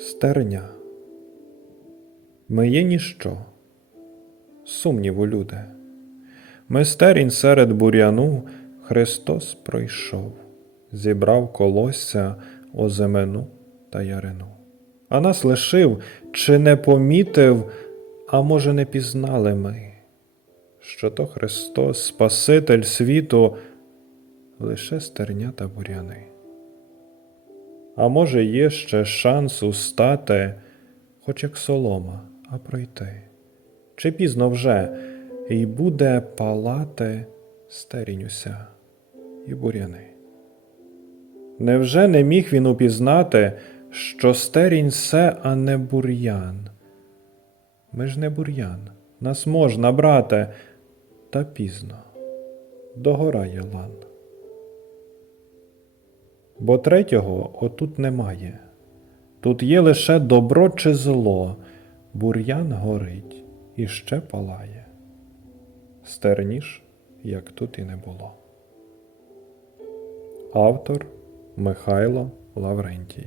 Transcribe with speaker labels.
Speaker 1: Стерня. Ми є ніщо, сумніву люди. Ми стерінь серед бур'яну, Христос пройшов, зібрав колосся оземену та ярину. А нас лишив, чи не помітив, а може, не пізнали ми, що то Христос, Спаситель світу, лише стерня та бур'яни. А може, є ще шанс устати, хоч як солома, а пройти. Чи пізно вже і буде палати стерінь уся і буряни? Невже не міг він упізнати, що стерінь се, а не бур'ян? Ми ж не бур'ян, нас можна, брате, та пізно, догорає лан. Бо третього отут немає. Тут є лише добро чи зло, бур'ян горить і ще палає. Стерніш, як тут і не було. Автор Михайло Лаврентій